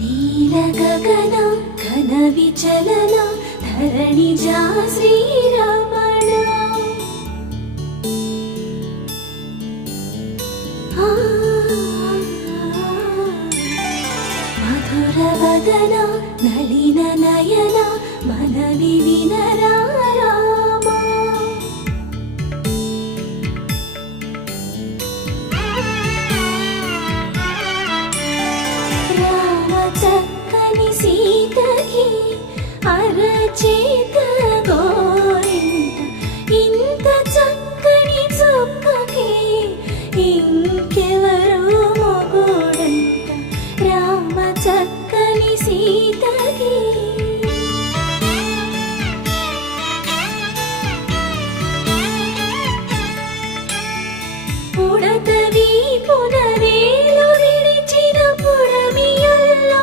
నీల గగన ఘన విచలన ధరణిజా శ్రీరమణ మధుర వదన నళిన నయన మనవి వినరా రామా రామ చక్కని సీతకి అరచేత గోరింట ఇంత చక్కని చుక్కకి ఇంకెవరు మొగుడంట రామ చక్కని సీతకి